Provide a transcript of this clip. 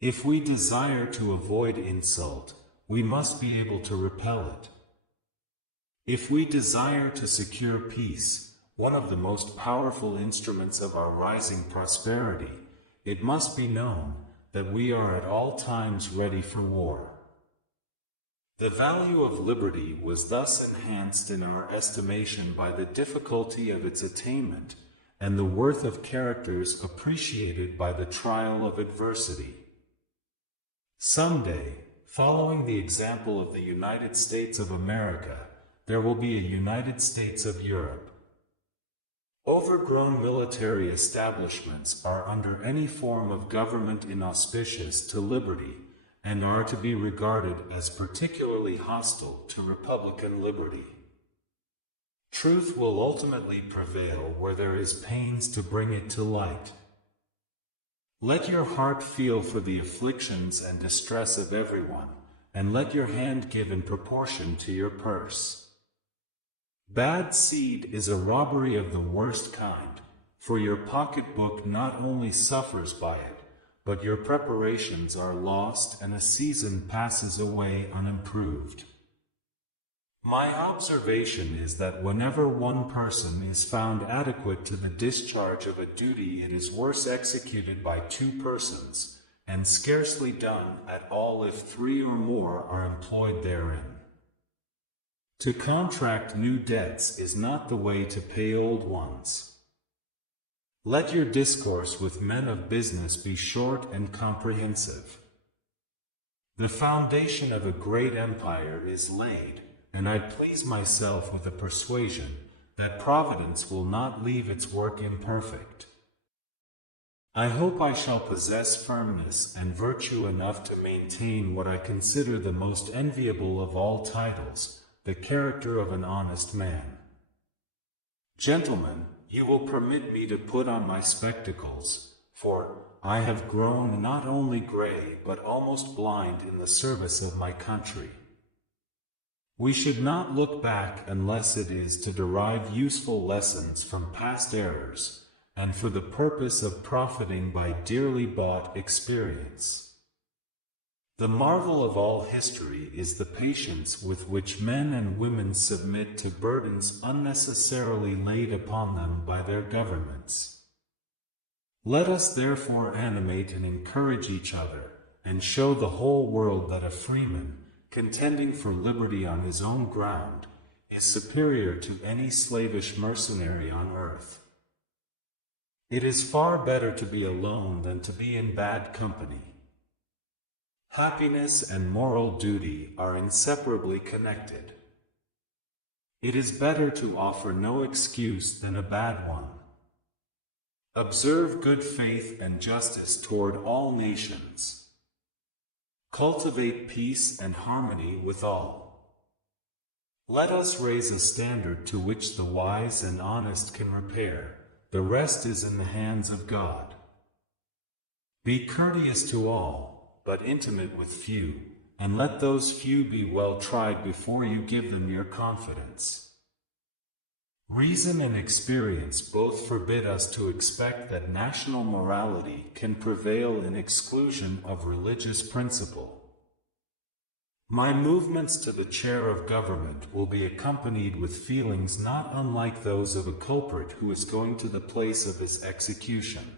If we desire to avoid insult, we must be able to repel it. If we desire to secure peace, one of the most powerful instruments of our rising prosperity, it must be known that we are at all times ready for war. The value of liberty was thus enhanced in our estimation by the difficulty of its attainment, and the worth of characters appreciated by the trial of adversity. Someday, following the example of the United States of America, there will be a United States of Europe. Overgrown military establishments are under any form of government inauspicious to liberty, and are to be regarded as particularly hostile to republican liberty. Truth will ultimately prevail where there is pains to bring it to light. Let your heart feel for the afflictions and distress of everyone, and let your hand give in proportion to your purse. Bad seed is a robbery of the worst kind, for your pocketbook not only suffers by it, but your preparations are lost and a season passes away unimproved. My observation is that whenever one person is found adequate to the discharge of a duty, it is worse executed by two persons, and scarcely done at all if three or more are employed therein. To contract new debts is not the way to pay old ones. Let your discourse with men of business be short and comprehensive. The foundation of a great empire is laid, and I please myself with the persuasion that Providence will not leave its work imperfect. I hope I shall possess firmness and virtue enough to maintain what I consider the most enviable of all titles, the character of an honest man. Gentlemen, you will permit me to put on my spectacles, for I have grown not only gray but almost blind in the service of my country. We should not look back unless it is to derive useful lessons from past errors, and for the purpose of profiting by dearly bought experience. The marvel of all history is the patience with which men and women submit to burdens unnecessarily laid upon them by their governments. Let us therefore animate and encourage each other, and show the whole world that a freeman, contending for liberty on his own ground, is superior to any slavish mercenary on earth. It is far better to be alone than to be in bad company. Happiness and moral duty are inseparably connected. It is better to offer no excuse than a bad one. Observe good faith and justice toward all nations. Cultivate peace and harmony with all. Let us raise a standard to which the wise and honest can repair. The rest is in the hands of God. Be courteous to all, but intimate with few, and let those few be well tried before you give them your confidence. Reason and experience both forbid us to expect that national morality can prevail in exclusion of religious principle. My movements to the chair of government will be accompanied with feelings not unlike those of a culprit who is going to the place of his execution.